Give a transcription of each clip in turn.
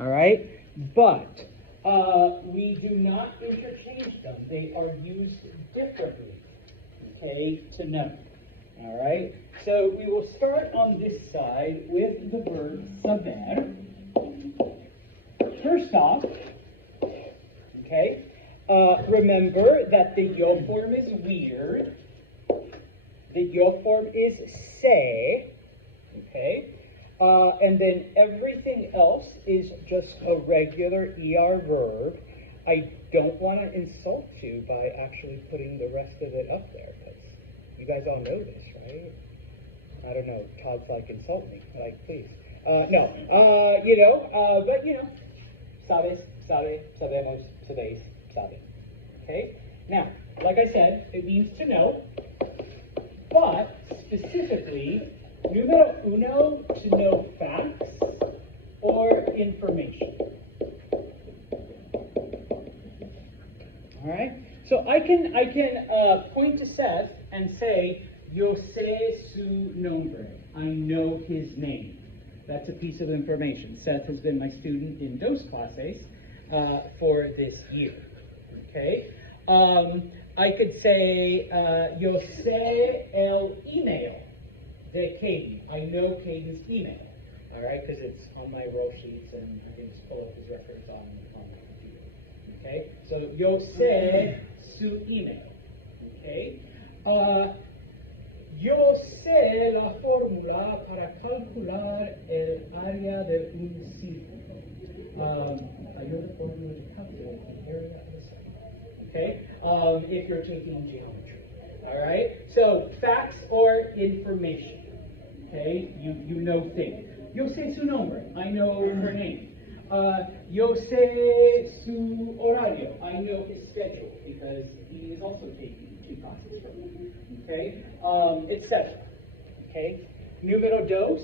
all right? But we do not interchange them. They are used differently, okay, to know, all right? So we will start on this side with the verb saber. First off, okay, remember that the yo form is weird. The yo form is se, okay? And then everything else is just a regular ER verb. I don't want to insult you by actually putting the rest of it up there, because you guys all know this, right? I don't know, Todd's like, insult me, like, please. No, but sabes, sabe, sabemos, sabéis, sabe. Okay? Now, like I said, it means to know, but specifically, numero uno, to know facts or information. All right? So I can point to Seth and say, yo sé su nombre. I know his name. That's a piece of information. Seth has been my student in dos clases for this year. Okay? I could say, yo sé el email de Caden. I know Caden's email. All right? Because it's on my roll sheets and I can just pull up his records on my computer. Okay? So, yo sé su email. Okay? Yo sé la fórmula para calcular el área de un círculo. I know the formula to calculate the area of a circle. Okay? If you're taking geometry. All right? So, facts or information. Okay? You know things. Yo sé su nombre. I know her name. Yo sé su horario. I know his schedule because he is also taking 2 classes from me. Okay? Etc. Okay? Número dos.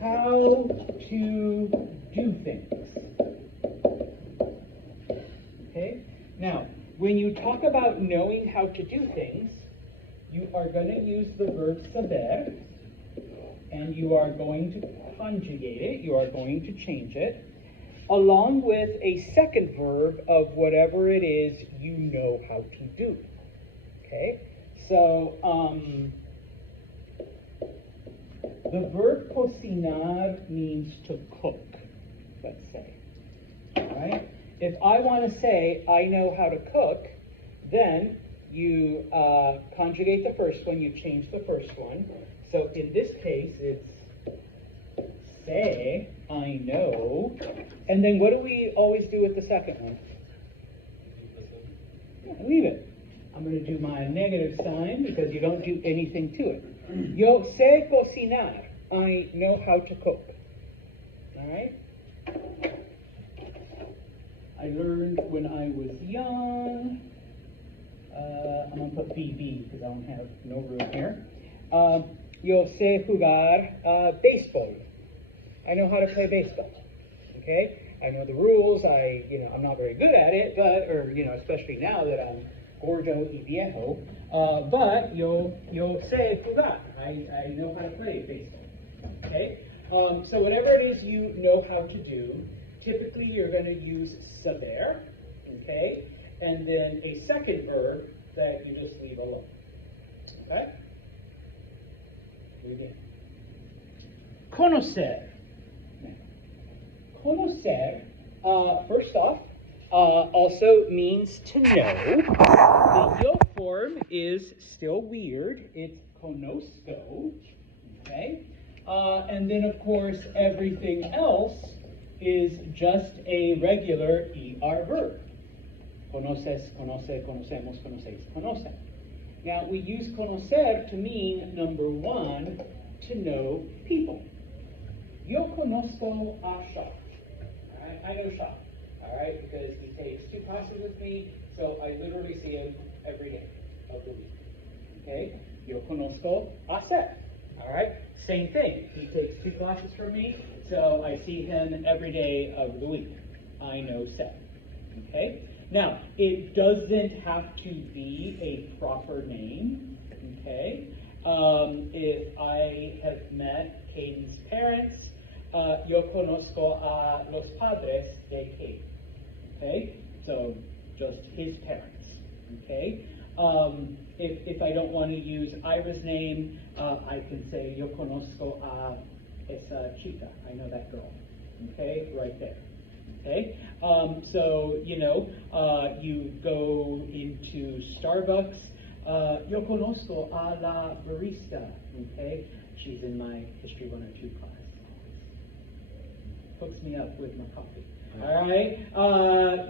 How to do things. Okay? Now, when you talk about knowing how to do things, you are going to use the verb saber, and you are going to conjugate it, you are going to change it, along with a second verb of whatever it is you know how to do. Okay? So, the verb cocinar means to cook, let's say. All right? If I want to say, I know how to cook, then you conjugate the first one, you change the first one. So in this case, it's say, I know. And then what do we always do with the second one? Yeah, leave it. I'm going to do my negative sign because you don't do anything to it. Yo sé cocinar. I know how to cook. All right? I learned when I was young. I'm going to put BB because I don't have no room here. Yo sé jugar baseball. I know how to play baseball. Okay? I know the rules. I'm not very good at it, especially now that I'm gordo y viejo. But yo sé jugar. I know how to play baseball. Okay? So whatever it is you know how to do, typically you're going to use saber, okay? And then a second verb that you just leave alone. Okay? Here again. Conocer. Conocer, first off, also means to know. The yo form is still weird. It's conozco, okay? And then, of course, everything else is just a regular ER verb. Conoces, conoce, conocemos, conocéis, conocen. Now, we use conocer to mean, number one, to know people. Yo conozco a Shaw. I know Shaw, all right, because he takes 2 classes with me, so I literally see him every day of the week. Okay? Yo conozco a Seth. All right? Same thing. He takes 2 classes from me, so I see him every day of the week. I know Seth. Okay? Now, it doesn't have to be a proper name. Okay? If I have met Caden's parents, yo conozco a los padres de Kate. Okay, so just his parents. Okay, if I don't want to use Ira's name, I can say yo conozco a esa chica. I know that girl. Okay, right there. Okay, so you know, you go into Starbucks. Yo conozco a la barista. Okay, she's in my History 102 class. Hooks me up with my coffee. All right,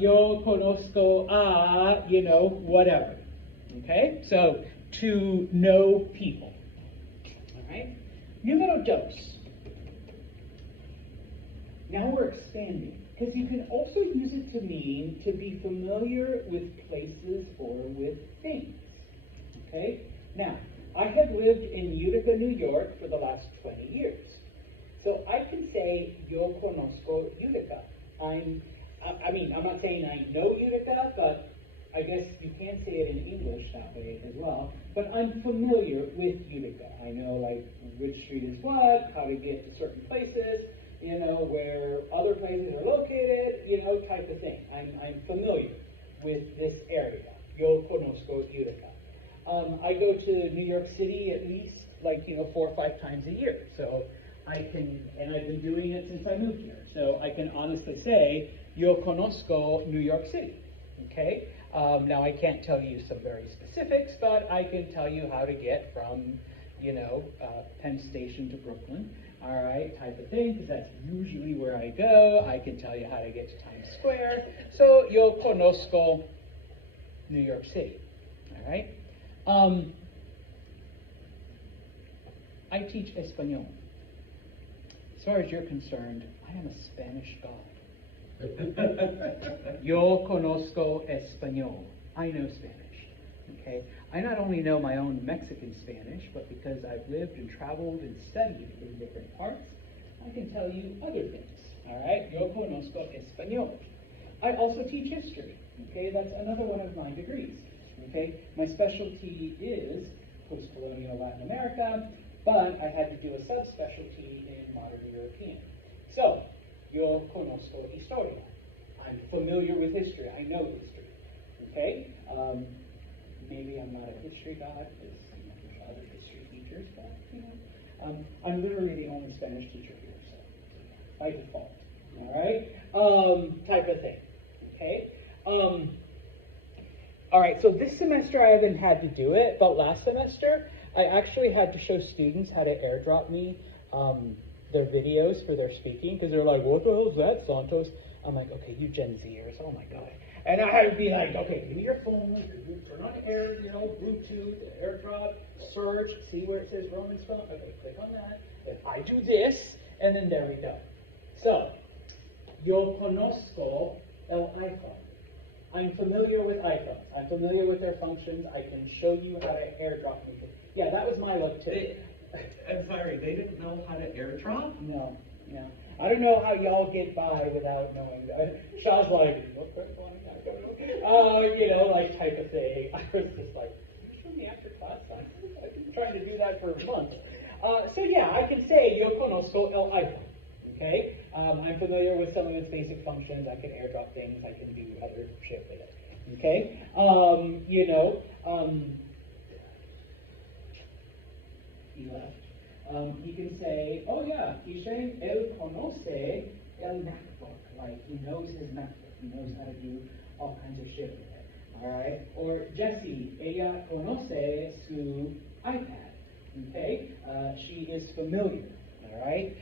yo conozco a, you know, whatever. Okay, so to know people. All right, número dos. Now we're expanding, because you can also use it to mean to be familiar with places or with things. Okay? Now, I have lived in Utica, New York for the last 20 years. So I can say, yo conozco Utica. I'm not saying I know Utica, but I guess you can say it in English that way as well. But I'm familiar with Utica. I know, like, which street is what, how to get to certain places, you know, where other places are located, you know, type of thing. I'm familiar with this area. Yo conozco Utica. I go to New York City at least, like, you know, 4 or 5 times a year. So I can, and I've been doing it since I moved here. So I can honestly say, yo conozco New York City. Okay? Now I can't tell you some very specifics, but I can tell you how to get from, you know, Penn Station to Brooklyn. All right, type of thing, because that's usually where I go. I can tell you how to get to Times Square. So, yo conozco New York City. All right. I teach Espanol. As far as you're concerned, I am a Spanish god. Yo conozco Español. I know Spanish. Okay? I not only know my own Mexican Spanish, but because I've lived and traveled and studied in different parts, I can tell you other things. All right? Yo conozco Español. I also teach history. Okay? That's another one of my degrees. Okay? My specialty is post-colonial Latin America, but I had to do a subspecialty in modern European. So, yo conozco historia. I'm familiar with history. I know history. Okay? Maybe I'm not a history god, because there's other history teachers, but, you know, I'm literally the only Spanish teacher here, so by default. All right? Type of thing. Okay? All right, so this semester I haven't had to do it, but last semester I actually had to show students how to airdrop me their videos for their speaking, because they're like, what the hell is that, Santos? I'm like, okay, you Gen Zers, oh my God. And I had to be like, okay, give me your phone, turn on air, you know, Bluetooth, airdrop, search, see where it says Romans phone. Okay, click on that. If I do this, and then there we go. So, yo conozco el iPhone. I'm familiar with iPhones. I'm familiar with their functions. I can show you how to airdrop me. Yeah, that was my look too. I'm sorry, they didn't know how to airdrop? No. I don't know how y'all get by without knowing that. Shaw's like, you know, like type of thing. I was just like, you show me after class. I've been trying to do that for months. So yeah, I can say yo conozco el iPhone. Okay, I'm familiar with some of its basic functions. I can airdrop things. I can do other shit with it. Okay, you know, he left. You can say, oh yeah, he's saying él conoce el MacBook. Like, he knows his MacBook. He knows how to do all kinds of shit with it. All right? Or Jessie, ella conoce su iPad. Okay? She is familiar. All right?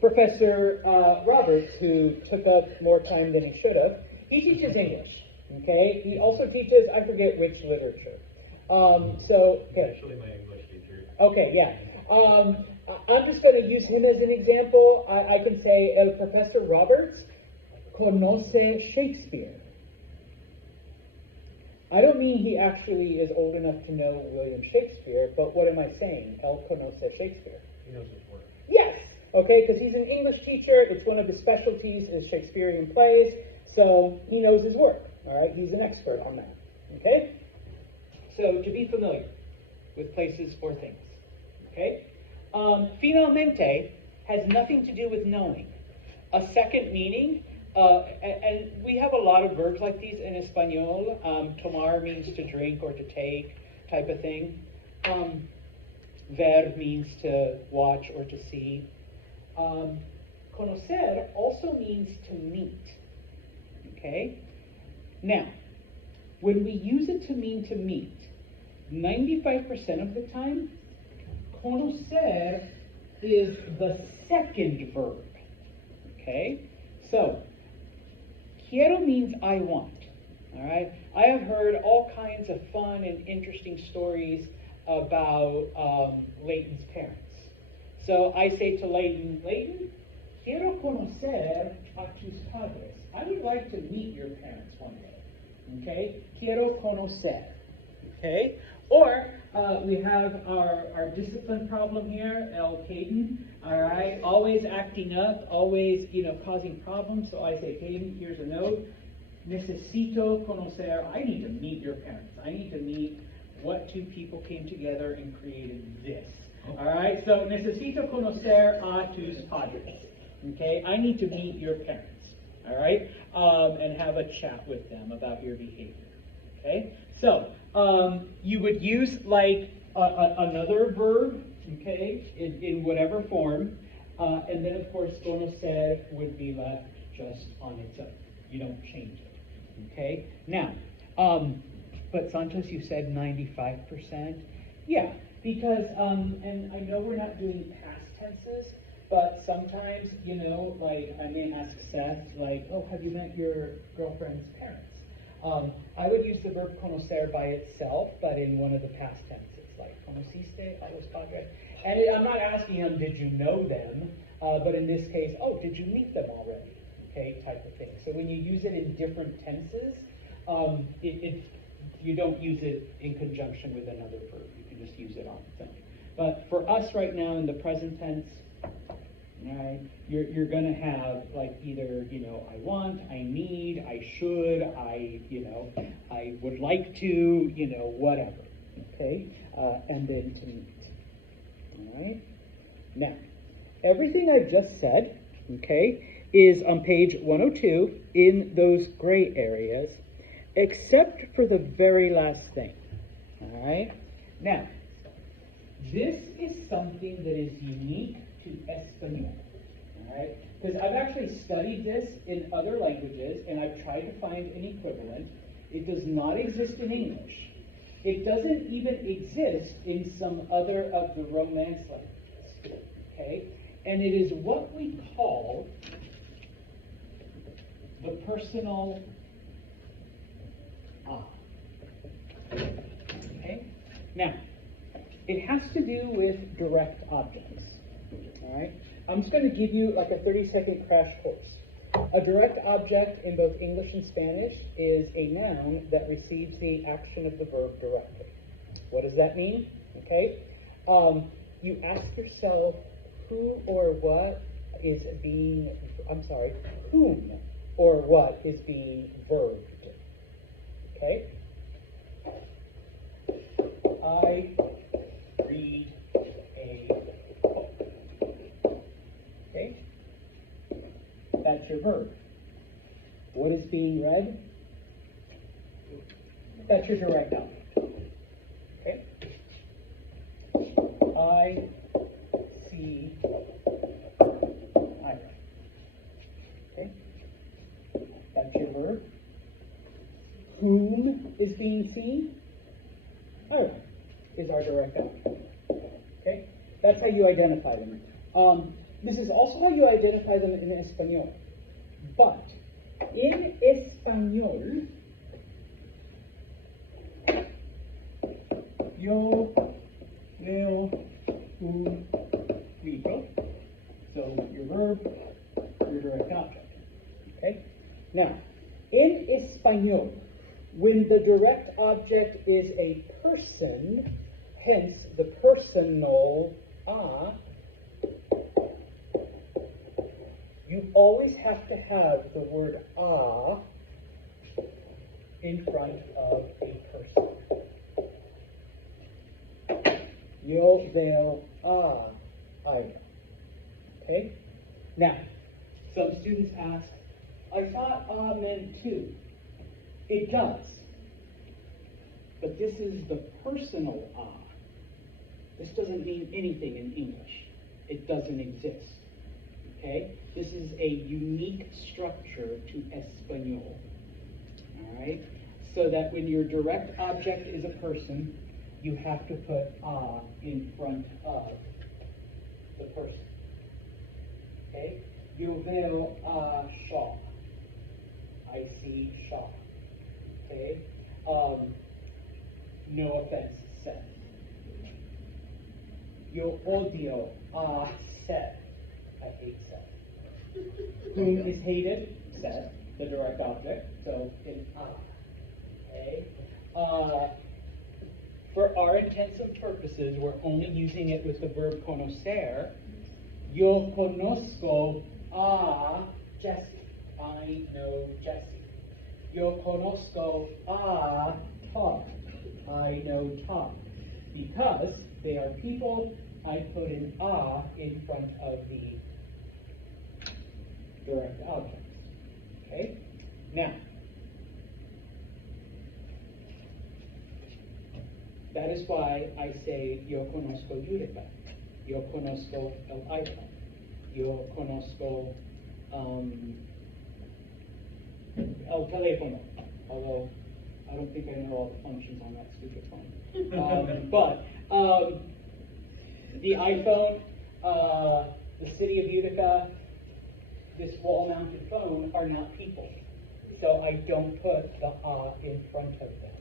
Professor Roberts, who took up more time than he should have, he teaches English. Okay? He also teaches, I forget which literature. So, good. Actually, my English teacher. Okay, yeah. I'm just going to use him as an example. I can say, El Professor Roberts conoce Shakespeare. I don't mean he actually is old enough to know William Shakespeare, but what am I saying? El conoce Shakespeare. He knows his work. Yes, okay, because he's an English teacher. It's one of his specialties is Shakespearean plays, so he knows his work. All right, he's an expert on that. Okay? So to be familiar with places or things. Okay? Finalmente has nothing to do with knowing. A second meaning, and we have a lot of verbs like these in Espanol. Tomar means to drink or to take, type of thing. Ver means to watch or to see. Conocer also means to meet. Okay? Now, when we use it to mean to meet, 95% of the time, conocer is the second verb. Okay? So, quiero means I want. All right? I have heard all kinds of fun and interesting stories about Leighton's parents. So I say to Leighton, Leighton, quiero conocer a tus padres. I would like to meet your parents one day. Okay? Quiero conocer. Okay? Or we have our discipline problem here, El Caden. All right? Always acting up, always, causing problems. So I say, Caden, here's a note. Necesito conocer. I need to meet your parents. I need to meet what two people came together and created this. All right? So, necesito conocer a tus padres. Okay? I need to meet your parents. All right? And have a chat with them about your behavior. Okay? So, you would use like another verb, okay, in whatever form. And then, of course, conocer would be left just on its own. You don't change it. Okay? Now, but Santos, you said 95%? Yeah, because, and I know we're not doing past tenses, but sometimes, like I may ask Seth, like, oh, have you met your girlfriend's parents? I would use the verb conocer by itself, but in one of the past tenses, like, conociste a los padres? And I'm not asking him, did you know them? But in this case, oh, did you meet them already? Okay, type of thing. So when you use it in different tenses, you don't use it in conjunction with another verb. You can just use it on its own. But for us right now in the present tense, right, you're going to have like either, I want, I need, I should, I would like to, whatever. Okay? And then to meet. All right? Now, everything I've just said, okay, is on page 102 in those gray areas, except for the very last thing. All right? Now, this is something that is unique to Espanol. All right? Because I've actually studied this in other languages, and I've tried to find an equivalent. It does not exist in English. It doesn't even exist in some other of the Romance languages. Okay? And it is what we call the personal Okay? Now, it has to do with direct objects. All right? I'm just going to give you like a 30-second crash course. A direct object in both English and Spanish is a noun that receives the action of the verb directly. What does that mean? Okay? You ask yourself who or what is being, whom or what is being verbed. Okay? I read a book. Okay? That's your verb. What is being read? That's your direct object. Okay? I see Ira. Okay? That's your verb. Whom is being seen? Ira is our direct object. Okay? That's how you identify them. This is also how you identify them in Espanol. But in Espanol, yo leo un libro. So your verb, your direct object. Okay? Now, in Espanol, when the direct object is a person, hence the personal a, you always have to have the word a in front of a person. Yo veo a item. Okay? Now, some students ask, I thought meant to. It does. But this is the personal This doesn't mean anything in English. It doesn't exist. Okay? This is a unique structure to Espanol. All right? So that when your direct object is a person, you have to put in front of the person. Okay? Yo veo a Shaw. I see Shaw. Okay? No offense, Seth. Yo odio a Seth. I hate Seth. Whom is hated? Seth, the direct object. So in okay. For our intents and purposes, we're only using it with the verb conocer. Yo conozco a Jesse. I know Jesse. Yo conozco a Todd. I know Todd. Because they are people, I put an a in front of the direct objects. Okay? Now, that is why I say yo conozco Yurika. Yo conozco el iPhone. Yo conozco el teléfono. Although I don't think I know all the functions on that stupid phone. But the iPhone, the city of Utica, this wall-mounted phone are not people. So I don't put the in front of them.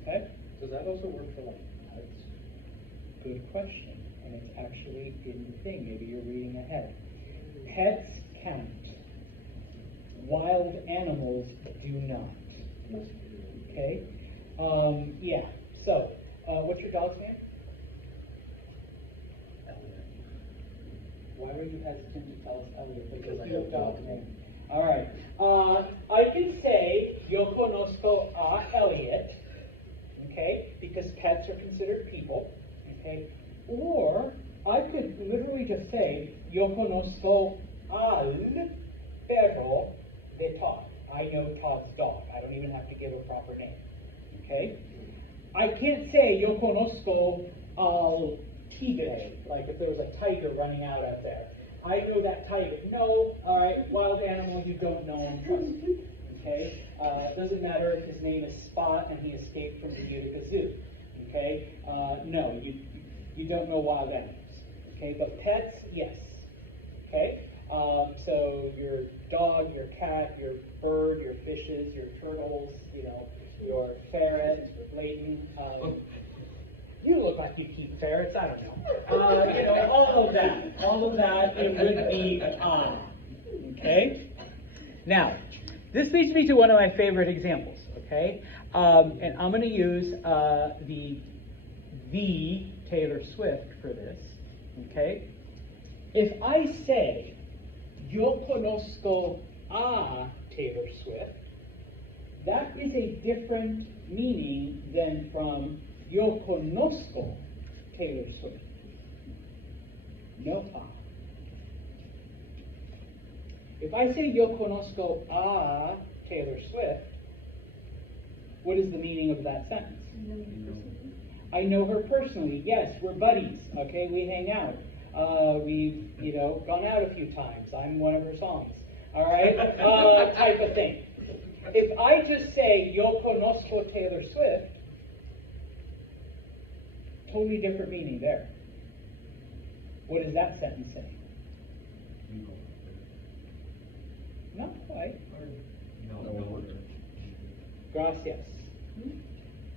Okay? Does that also work for like pets? Good question. And it's actually in the thing. Maybe you're reading ahead. Pets count. Wild animals do not. Okay? Yeah. So, what's your dog's name? Why were you hesitant to tell us Elliot? Because you have dog's name. All right. I can say yo conozco a Elliot. Okay? Because pets are considered people. Okay? Or I could literally just say yo conozco al perro de Todd. I know Todd's dog. I don't even have to give a proper name. Okay? I can't say yo conozco al tigre, like if there was a tiger running out there. I know that tiger. No, all right, wild animal you don't know and trust. Okay? It doesn't matter if his name is Spot and he escaped from the Utica Zoo. Okay? No, you don't know wild animals. Okay? But pets, yes. Okay? So your dog, your cat, your bird, your fishes, your turtles, your ferret, Layton. You look like you keep ferrets. I don't know. All of that, it would be okay? Now, this leads me to one of my favorite examples, okay? And I'm going to use the Taylor Swift for this, okay? If I say, yo conozco a Taylor Swift, that is a different meaning than from yo conozco Taylor Swift. No a. If I say yo conozco a Taylor Swift, what is the meaning of that sentence? I know her personally. Yes, we're buddies. Okay, we hang out. We've gone out a few times. I'm one of her songs. All right, type of thing. If I just say yo conozco Taylor Swift, totally different meaning there. What does that sentence say? Not quite. Gracias.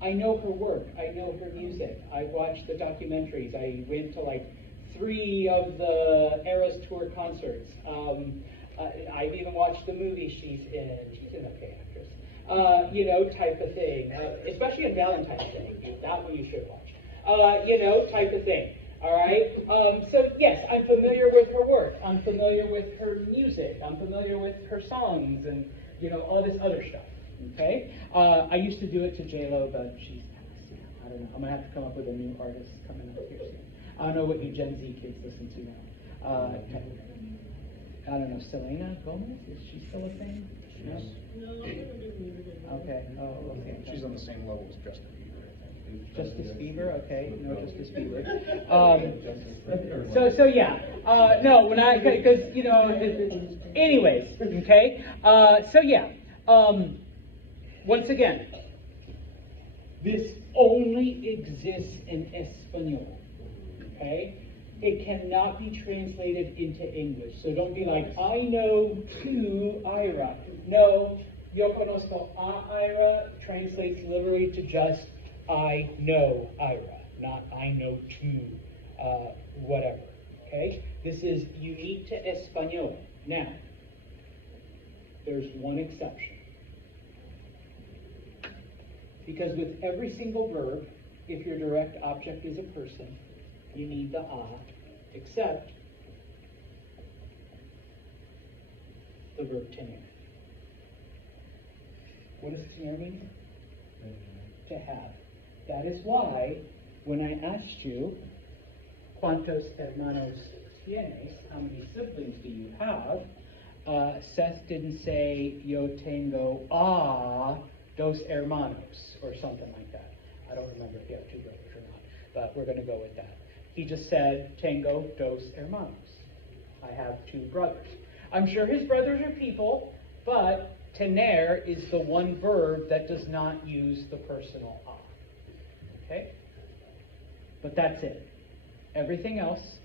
I know her work. I know her music. I watched the documentaries. I went to like 3 of the Eras Tour concerts. I've even watched the movie she's in. She's an okay actress. Type of thing. Especially on Valentine's Day. That one you should watch. Type of thing. All right? So, yes, I'm familiar with her work. I'm familiar with her music. I'm familiar with her songs and, all this other stuff. Okay? I used to do it to J-Lo, but she's passed now. I don't know. I'm going to have to come up with a new artist coming up here soon. I don't know what you Gen Z kids listen to now. I don't know, Selena Gomez, is she still a thing? No? Okay, oh, okay. She's on the same level as Justin Bieber, I think. Justice Bieber, okay, no Justice Bieber. So yeah, no, when because, anyways, okay, so yeah, once again, this only exists in Espanol, okay? It cannot be translated into English, so don't be like, I know to Ira. No, yo conozco a Ira translates literally to just I know Ira, not I know to whatever, okay? This is unique to Espanol. Now, there's one exception. Because with every single verb, if your direct object is a person, you need the a, except the verb tener. What does tener mean? To have. That is why, when I asked you, ¿Cuántos hermanos tienes? How many siblings do you have? Seth didn't say, yo tengo dos hermanos, or something like that. I don't remember if he had two brothers or not, but we're going to go with that. He just said, tengo dos hermanos. I have two brothers. I'm sure his brothers are people, but tener is the one verb that does not use the personal a. Okay? But that's it. Everything else,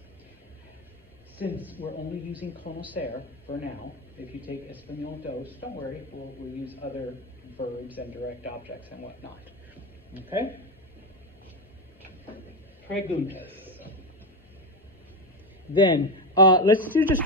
since we're only using conocer for now, if you take Espanol dos, don't worry, we'll use other verbs and direct objects and whatnot. Okay? Preguntas. Then, let's do just